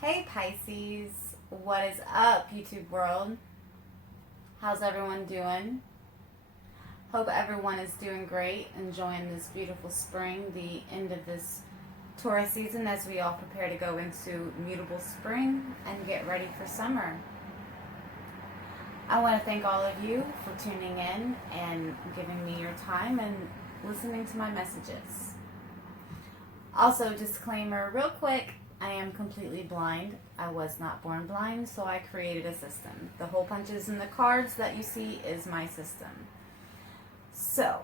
Hey Pisces, what is up YouTube world? How's everyone doing? Hope everyone is doing great, enjoying this beautiful spring, the end of this Taurus season as we all prepare to go into mutable spring and get ready for summer. I want to thank all of you for tuning in and giving me your time and listening to my messages. Also, disclaimer real quick, I am completely blind. I was not born blind, so I created a system. The hole punches in the cards that you see is my system. So,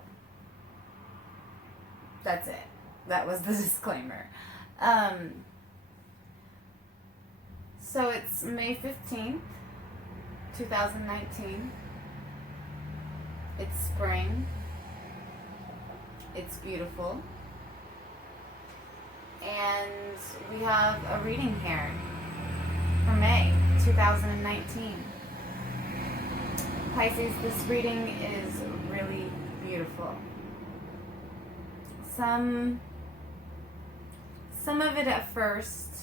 that's it. That was the disclaimer. So it's May 15th, 2019. It's spring. It's beautiful. And we have a reading here for May 2019. Pisces, this reading is really beautiful. Some of it at first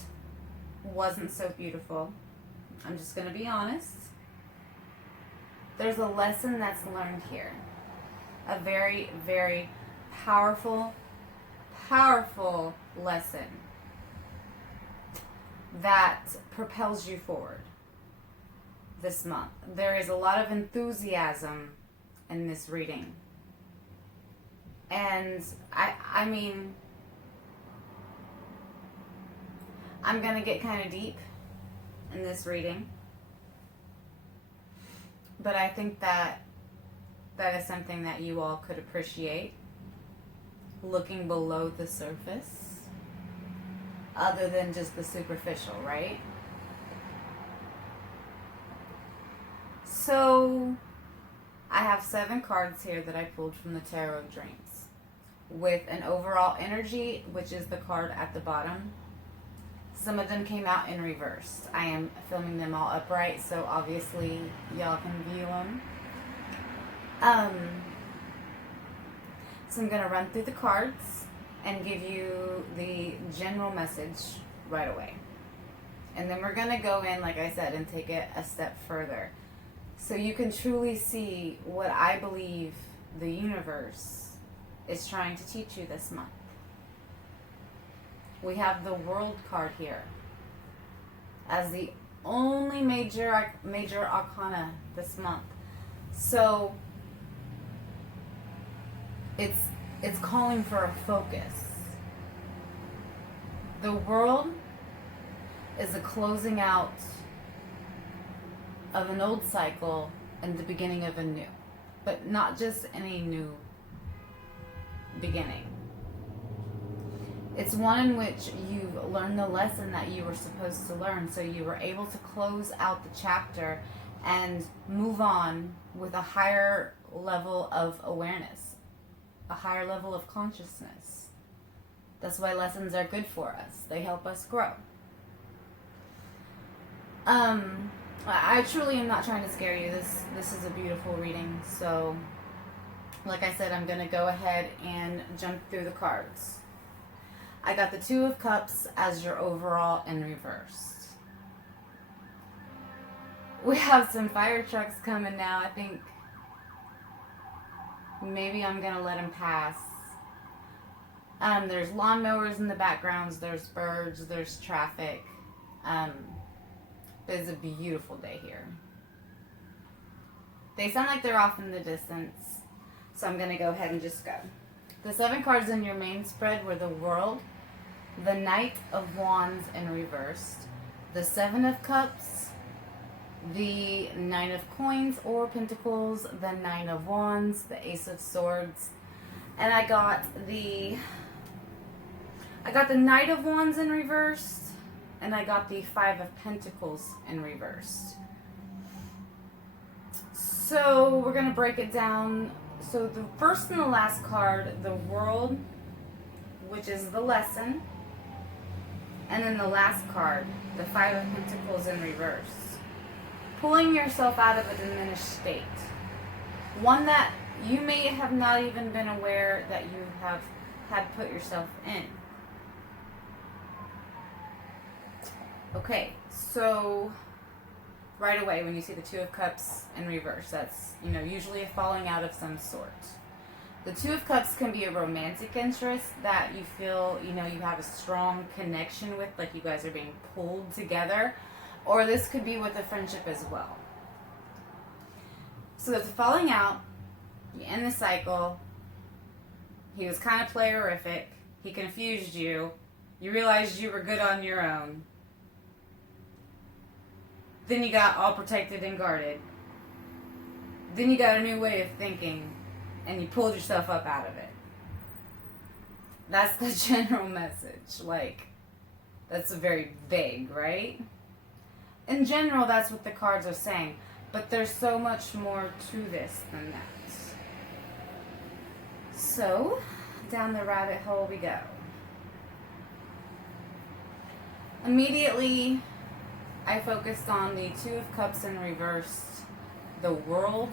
wasn't so beautiful. I'm just going to be honest. There's a lesson that's learned here. A very, very powerful lesson that propels you forward this month. There is a lot of enthusiasm in this reading. And I mean, I'm going to get kind of deep in this reading. But I think that is something that you all could appreciate. Looking below the surface, other than just the superficial, right? So, I have 7 cards here that I pulled from the Tarot Dreams, with an overall energy, which is the card at the bottom. Some of them came out in reverse. I am filming them all upright, so obviously y'all can view them. So I'm going to run through the cards and give you the general message right away. And then we're going to go in, like I said, and take it a step further. So you can truly see what I believe the universe is trying to teach you this month. We have the World card here as the only major arcana this month. So it's calling for a focus. The World is a closing out of an old cycle and the beginning of a new. But not just any new beginning. It's one in which you've learned the lesson that you were supposed to learn, so you were able to close out the chapter and move on with a higher level of awareness, a higher level of consciousness. That's why lessons are good for us. They help us grow. I truly am not trying to scare you. This is a beautiful reading. So, like I said, I'm going to go ahead and jump through the cards. I got the 2 of Cups as your overall in reverse. We have some fire trucks coming now. I think maybe I'm going to let them pass. There's lawnmowers in the backgrounds. There's birds. There's traffic. It's a beautiful day here. They sound like they're off in the distance. So I'm going to go ahead and just go. The 7 cards in your main spread were the World, the Knight of Wands in reverse, the 7 of Cups, the 9 of Coins or Pentacles, the 9 of Wands, the Ace of Swords, and I got the Knight of Wands in reverse, and I got the 5 of Pentacles in reverse. So we're going to break it down. So the first and the last card, the World, which is the lesson, and then the last card, the 5 of Pentacles in reverse. Pulling yourself out of a diminished state. One that you may have not even been aware that you have had put yourself in. Okay, so right away when you see the Two of Cups in reverse, that's, usually a falling out of some sort. The Two of Cups can be a romantic interest that you feel, you have a strong connection with, like you guys are being pulled together. Or this could be with a friendship as well. So there's a falling out, you end the cycle, he was kind of playerific, he confused you, you realized you were good on your own. Then you got all protected and guarded. Then you got a new way of thinking, and you pulled yourself up out of it. That's the general message. Like, that's very vague, right? In general, that's what the cards are saying. But there's so much more to this than that. So, down the rabbit hole we go. Immediately, I focused on the Two of Cups in reverse, the World,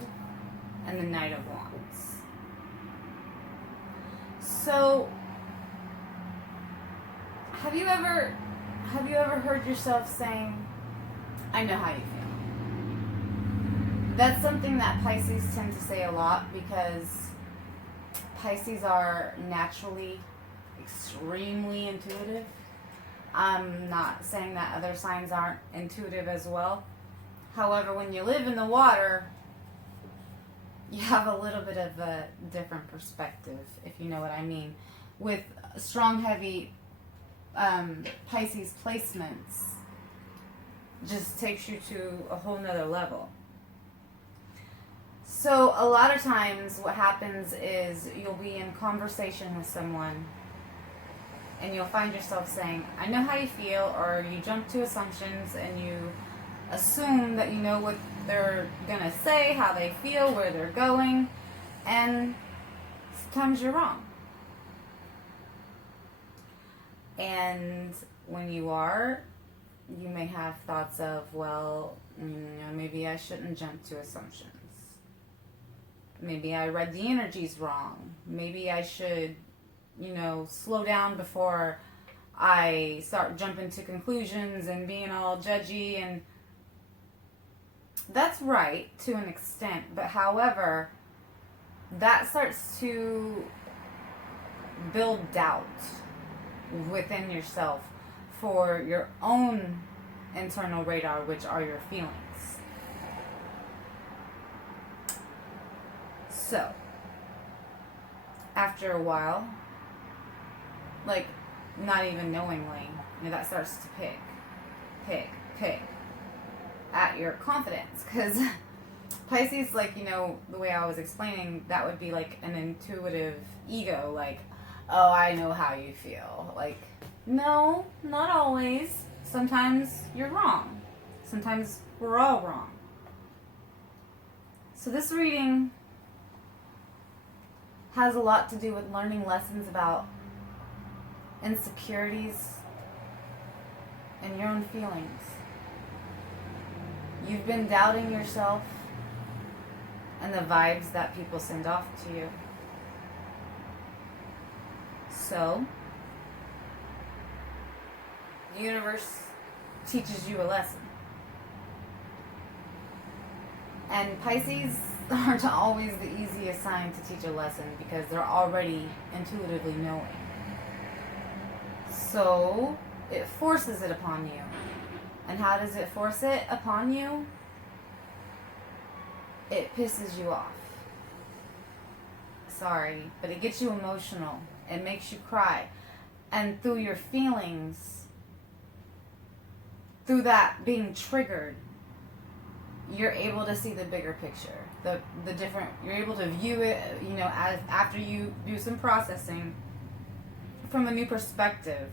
and the Knight of Wands. So, have you ever heard yourself saying, I know how you feel? That's something that Pisces tend to say a lot because Pisces are naturally extremely intuitive. I'm not saying that other signs aren't intuitive as well. However, when you live in the water, you have a little bit of a different perspective, if you know what I mean. With strong, heavy Pisces placements, just takes you to a whole nother level. So a lot of times what happens is you'll be in conversation with someone and you'll find yourself saying, I know how you feel, or you jump to assumptions and you assume that you know what they're going to say, how they feel, where they're going, and sometimes you're wrong. And when you are, you may have thoughts of, well, maybe I shouldn't jump to assumptions. Maybe I read the energies wrong. Maybe I should, slow down before I start jumping to conclusions and being all judgy. And that's right to an extent. But however, that starts to build doubt within yourself for your own internal radar, which are your feelings. So, after a while, like not even knowingly, that starts to pick at your confidence. Because Pisces, like, the way I was explaining, that would be like an intuitive ego, like, oh, I know how you feel. Like, no, not always. Sometimes you're wrong. Sometimes we're all wrong. So this reading has a lot to do with learning lessons about insecurities and your own feelings. You've been doubting yourself and the vibes that people send off to you. So, the universe teaches you a lesson. And Pisces aren't always the easiest sign to teach a lesson because they're already intuitively knowing. So, it forces it upon you. And how does it force it upon you? It pisses you off. Sorry, but it gets you emotional. It makes you cry. And through your feelings, through that being triggered, you're able to see the bigger picture. The different, you're able to view it, as after you do some processing from a new perspective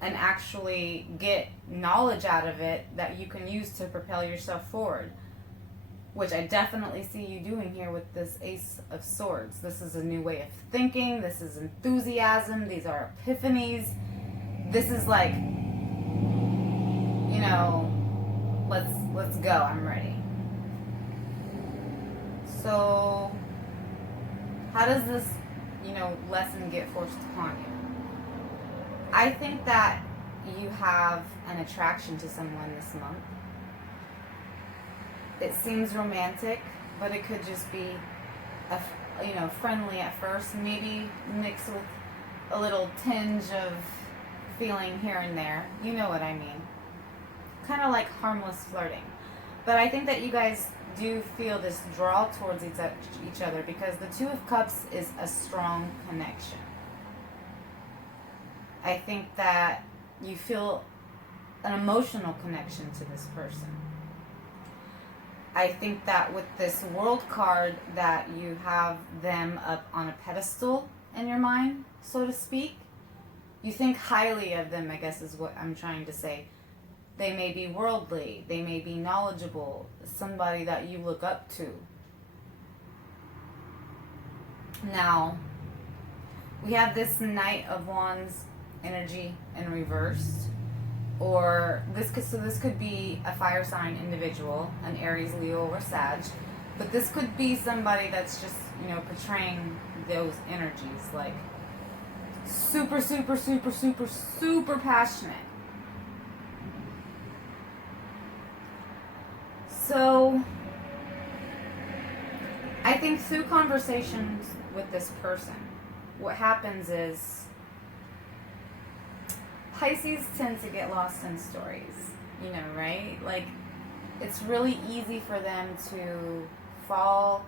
and actually get knowledge out of it that you can use to propel yourself forward. Which I definitely see you doing here with this Ace of Swords. This is a new way of thinking. This is enthusiasm. These are epiphanies. This is like, let's go. I'm ready. So, how does this, lesson get forced upon you? I think that, you have an attraction to someone this month. It seems romantic, but it could just be friendly at first, maybe mixed with a little tinge of feeling here and there. You know what I mean. Kind of like harmless flirting. But I think that you guys do feel this draw towards each other, because the Two of Cups is a strong connection. I think that you feel an emotional connection to this person. I think that with this World card, that you have them up on a pedestal in your mind, so to speak. You think highly of them, I guess is what I'm trying to say. They may be worldly, they may be knowledgeable, somebody that you look up to. Now, we have this Knight of Wands energy in reverse, or this could be a fire sign individual, an Aries, Leo, or Sag, but this could be somebody that's just, portraying those energies, like super, super, super, super, super passionate. So, I think through conversations with this person, what happens is Pisces tend to get lost in stories, right? Like, it's really easy for them to fall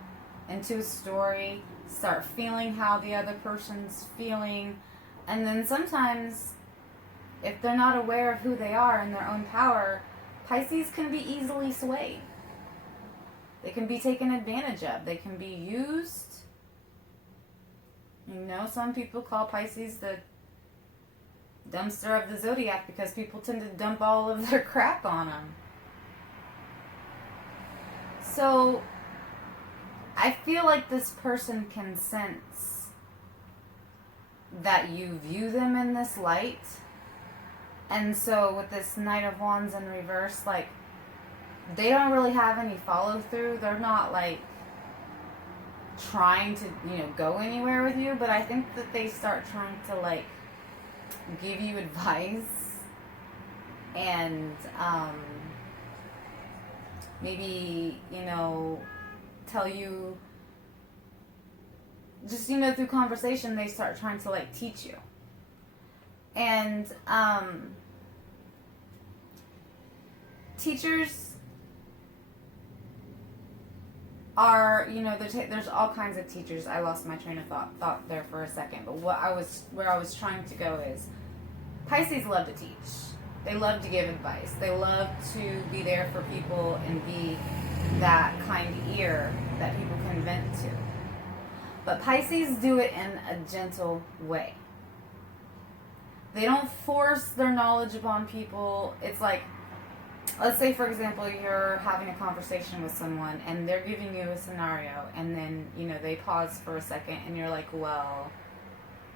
into a story, start feeling how the other person's feeling, and then sometimes, if they're not aware of who they are in their own power, Pisces can be easily swayed. They can be taken advantage of. They can be used. Some people call Pisces the dumpster of the zodiac because people tend to dump all of their crap on them. So, I feel like this person can sense that you view them in this light. And so, with this Knight of Wands in reverse, like, they don't really have any follow through. They're not like trying to, go anywhere with you, but I think that they start trying to like give you advice and maybe, tell you just, through conversation, they start trying to like teach you. And teachers are, there's all kinds of teachers. I lost my train of thought there for a second, but where I was trying to go is Pisces love to teach. They love to give advice. They love to be there for people and be that kind ear that people can vent to. But Pisces do it in a gentle way. They don't force their knowledge upon people. It's like, let's say, for example, you're having a conversation with someone and they're giving you a scenario, and then, they pause for a second and you're like, well,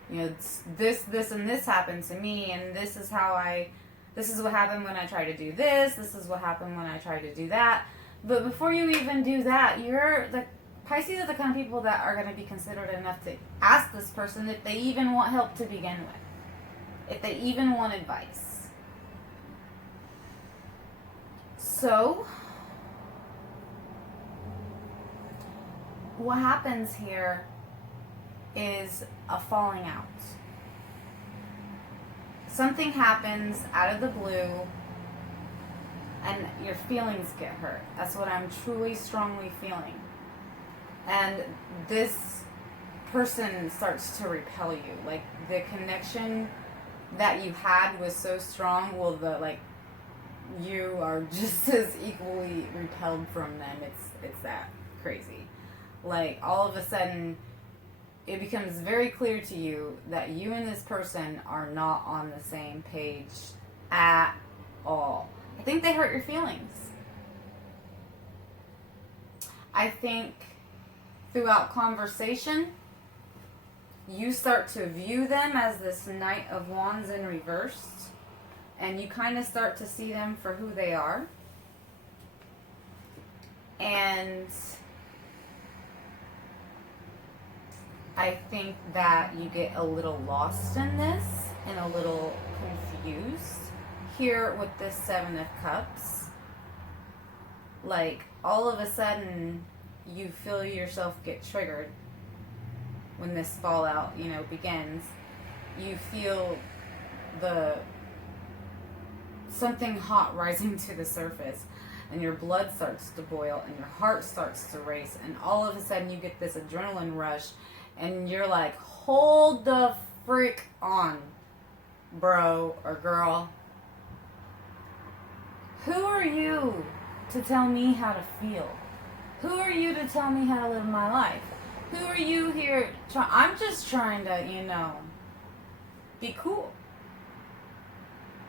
this and this happened to me, and this is what happened when I try to do this is what happened when I try to do that. But before you even do that, Pisces are the kind of people that are going to be considerate enough to ask this person if they even want help to begin with, if they even want advice. So, what happens here is a falling out. Something happens out of the blue and your feelings get hurt. That's what I'm truly, strongly feeling. And this person starts to repel you. Like, the connection that you had was so strong, you are just as equally repelled from them. It's that crazy. Like, all of a sudden, it becomes very clear to you that you and this person are not on the same page at all. I think they hurt your feelings. I think throughout conversation, you start to view them as this Knight of Wands in reverse. And you kind of start to see them for who they are. And I think that you get a little lost in this and a little confused. here with this Seven of Cups, like, all of a sudden, you feel yourself get triggered when this fallout, you know, begins. You feel something hot rising to the surface, and your blood starts to boil, and your heart starts to race, and all of a sudden you get this adrenaline rush, and you're like, hold the freak on, bro or girl. Who are you to tell me how to feel? Who are you to tell me how to live my life? Who are you here? I'm just trying to, you know, be cool.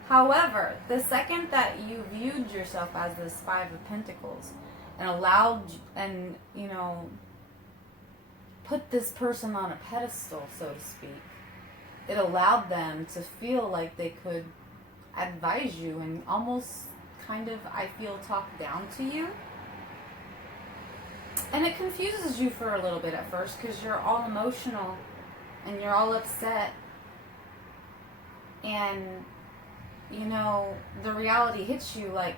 However, the second that you viewed yourself as this Five of Pentacles and allowed, and, you know, put this person on a pedestal, so to speak, it allowed them to feel like they could advise you and almost kind of, I feel, talk down to you. And it confuses you for a little bit at first because you're all emotional and you're all upset. And, you know, the reality hits you like,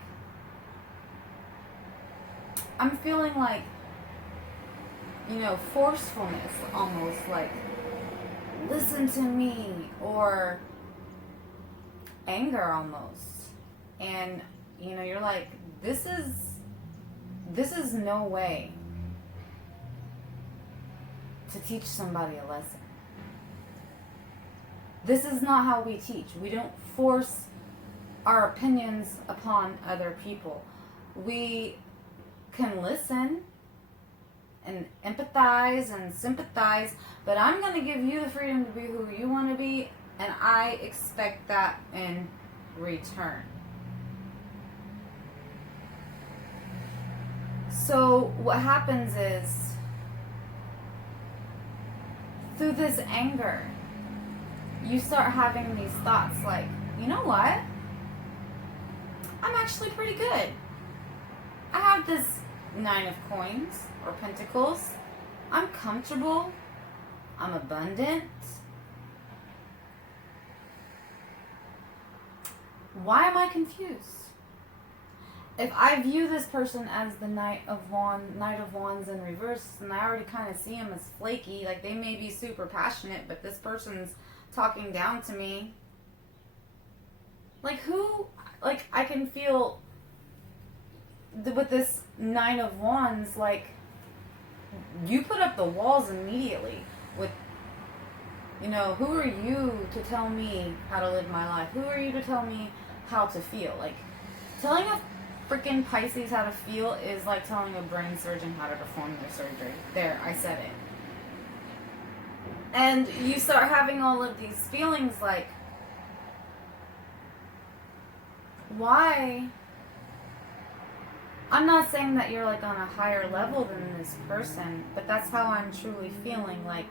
I'm feeling like, you know, forcefulness almost, like, listen to me, or anger almost. And, you know, you're like, this is no way to teach somebody a lesson. This is not how we teach. We don't force our opinions upon other people. We can listen and empathize and sympathize, but I'm going to give you the freedom to be who you want to be, and I expect that in return. So what happens is, through this anger, you start having these thoughts like, you know what? I'm actually pretty good. I have this Nine of Coins or Pentacles. I'm comfortable. I'm abundant. Why am I confused? If I view this person as the Knight of Wands in reverse, and I already kind of see them as flaky, like they may be super passionate, but this person's talking down to me. Like I can feel with this Nine of Wands, like, you put up the walls immediately with, you know, who are you to tell me how to live my life? Who are you to tell me how to feel? Like, telling a freaking Pisces how to feel is like telling a brain surgeon how to perform their surgery. There, I said it. And you start having all of these feelings like, why? I'm not saying that you're like on a higher level than this person, but that's how I'm truly feeling. Like,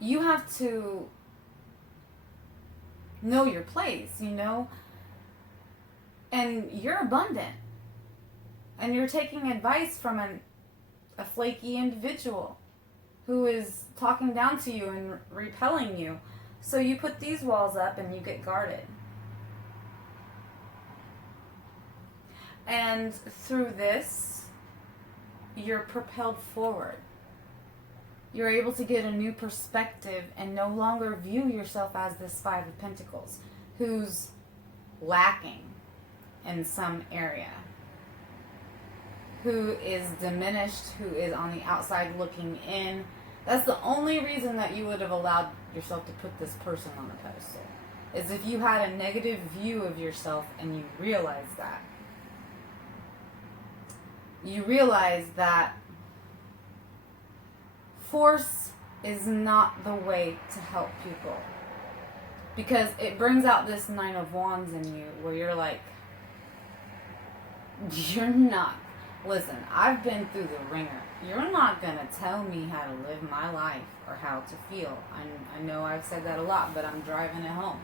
you have to know your place, you know? And you're abundant. And you're taking advice from a flaky individual who is talking down to you and repelling you. So you put these walls up and you get guarded. And through this, you're propelled forward. You're able to get a new perspective and no longer view yourself as this Five of Pentacles who's lacking in some area, who is diminished, who is on the outside looking in. That's the only reason that you would have allowed yourself to put this person on a pedestal, is if you had a negative view of yourself and you realize that. You realize that force is not the way to help people, because it brings out this Nine of Wands in you where you're like, you're not, listen, I've been through the ringer. You're not going to tell me how to live my life or how to feel. I know I've said that a lot, but I'm driving it home.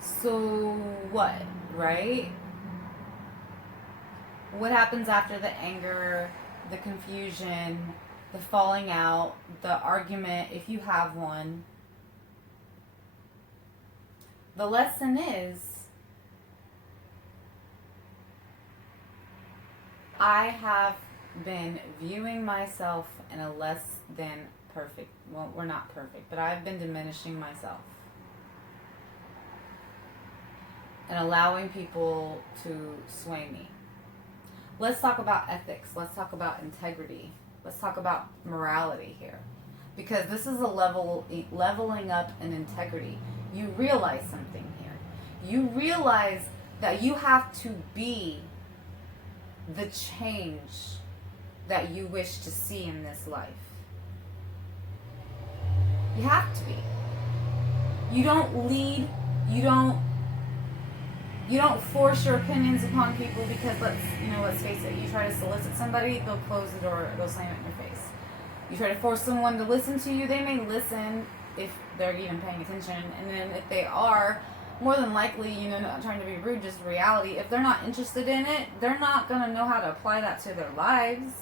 So what, right? What happens after the anger, the confusion, the falling out, the argument, if you have one? the lesson is, I have been viewing myself in a less than perfect, well, we're not perfect, but I've been diminishing myself and allowing people to sway me. Let's talk about ethics. Let's talk about integrity. Let's talk about morality here. Because this is a leveling up in integrity. You realize something here. You realize that you have to be the change that you wish to see in this life. You have to be. You don't lead, you don't force your opinions upon people, because let's face it, you try to solicit somebody, they'll close the door, they'll slam it in your face. You try to force someone to listen to you, they may listen if they're even paying attention, and then if they are, more than likely, not trying to be rude, just reality, if they're not interested in it, they're not going to know how to apply that to their lives.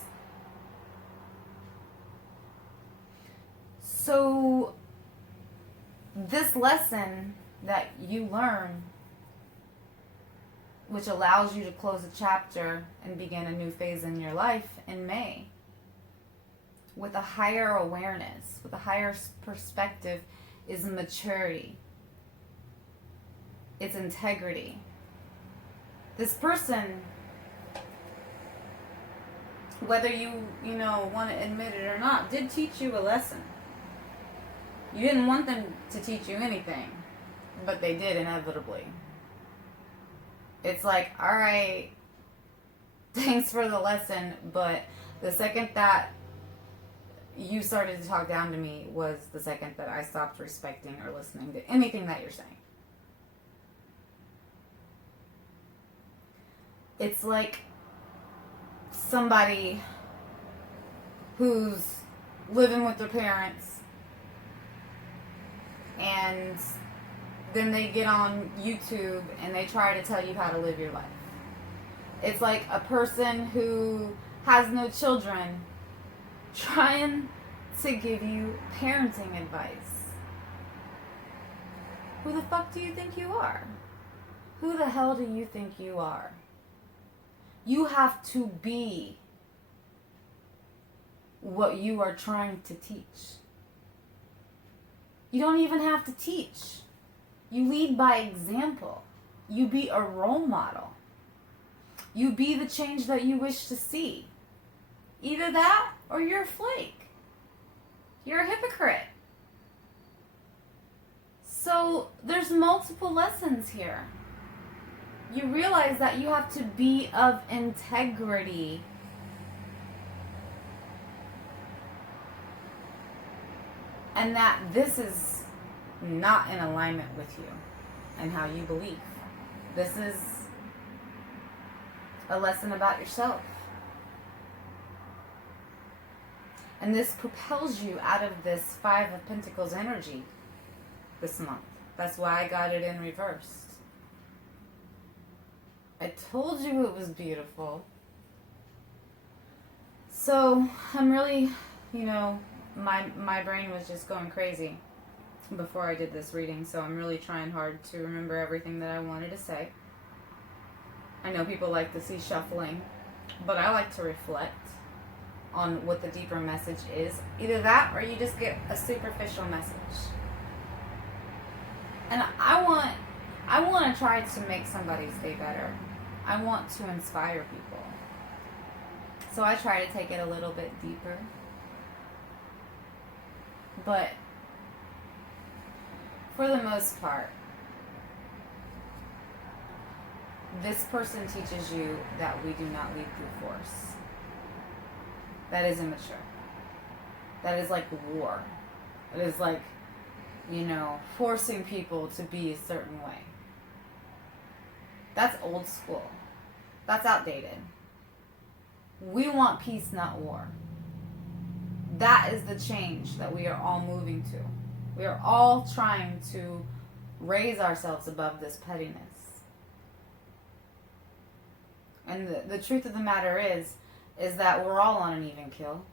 So, this lesson that you learn, which allows you to close a chapter and begin a new phase in your life in May, with a higher awareness, with a higher perspective, is maturity. It's integrity. This person, whether you want to admit it or not, did teach you a lesson. You didn't want them to teach you anything, but they did inevitably. It's like, all right, thanks for the lesson, but the second that you started to talk down to me was the second that I stopped respecting or listening to anything that you're saying. It's like somebody who's living with their parents and then they get on YouTube and they try to tell you how to live your life. It's like a person who has no children trying to give you parenting advice. Who the fuck do you think you are? Who the hell do you think you are? You have to be what you are trying to teach. You don't even have to teach. You lead by example. You be a role model. You be the change that you wish to see. Either that or you're a flake. You're a hypocrite. So there's multiple lessons here. You realize that you have to be of integrity. And that this is not in alignment with you and how you believe. This is a lesson about yourself. And this propels you out of this Five of Pentacles energy this month. That's why I got it in reversed. I told you it was beautiful. So I'm really, my brain was just going crazy before I did this reading. So I'm really trying hard to remember everything that I wanted to say. I know people like to see shuffling, but I like to reflect on what the deeper message is. Either that or you just get a superficial message. And I want to try to make somebody's day better. I want to inspire people. So I try to take it a little bit deeper. But for the most part, this person teaches you that we do not lead through force. That is immature. That is like war. It is like, forcing people to be a certain way. That's old school. That's outdated. We want peace, not war. That is the change that we are all moving to. We are all trying to raise ourselves above this pettiness. And the truth of the matter is that we're all on an even kill.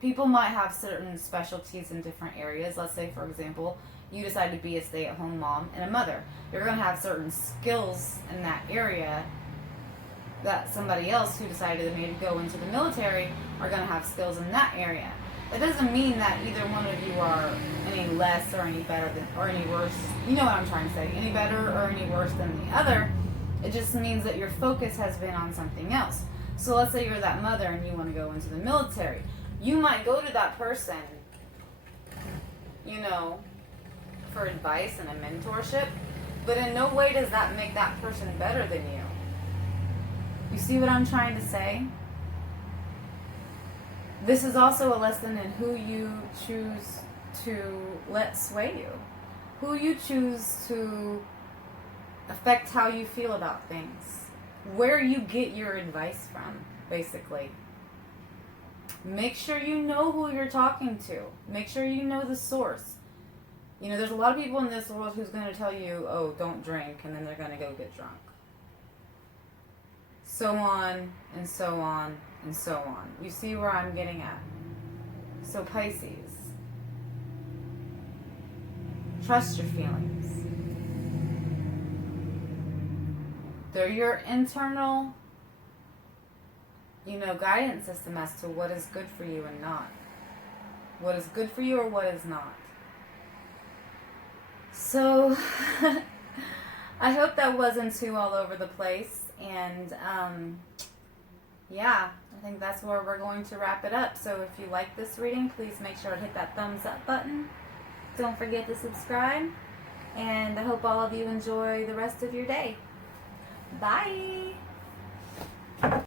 People might have certain specialties in different areas. Let's say, for example, you decide to be a stay-at-home mom and a mother. You're going to have certain skills in that area that somebody else who decided to maybe go into the military are going to have skills in that area. That doesn't mean that either one of you are any less or any better than, or any worse. You know what I'm trying to say. Any better or any worse than the other. It just means that your focus has been on something else. So let's say you're that mother and you want to go into the military. You might go to that person, you know, for advice and a mentorship, but in no way does that make that person better than you. You see what I'm trying to say? This is also a lesson in who you choose to let sway you. Who you choose to affect how you feel about things. Where you get your advice from, basically. Make sure you know who you're talking to. Make sure you know the source. You know, there's a lot of people in this world who's going to tell you, oh, don't drink, and then they're going to go get drunk. So on, and so on, and so on. You see where I'm getting at? So Pisces, trust your feelings. They're your internal, you know, guidance system as to what is good for you and not. What is good for you or what is not. So, I hope that wasn't too all over the place. And, yeah, I think that's where we're going to wrap it up. So if you like this reading, please make sure to hit that thumbs up button. Don't forget to subscribe. And I hope all of you enjoy the rest of your day. Bye!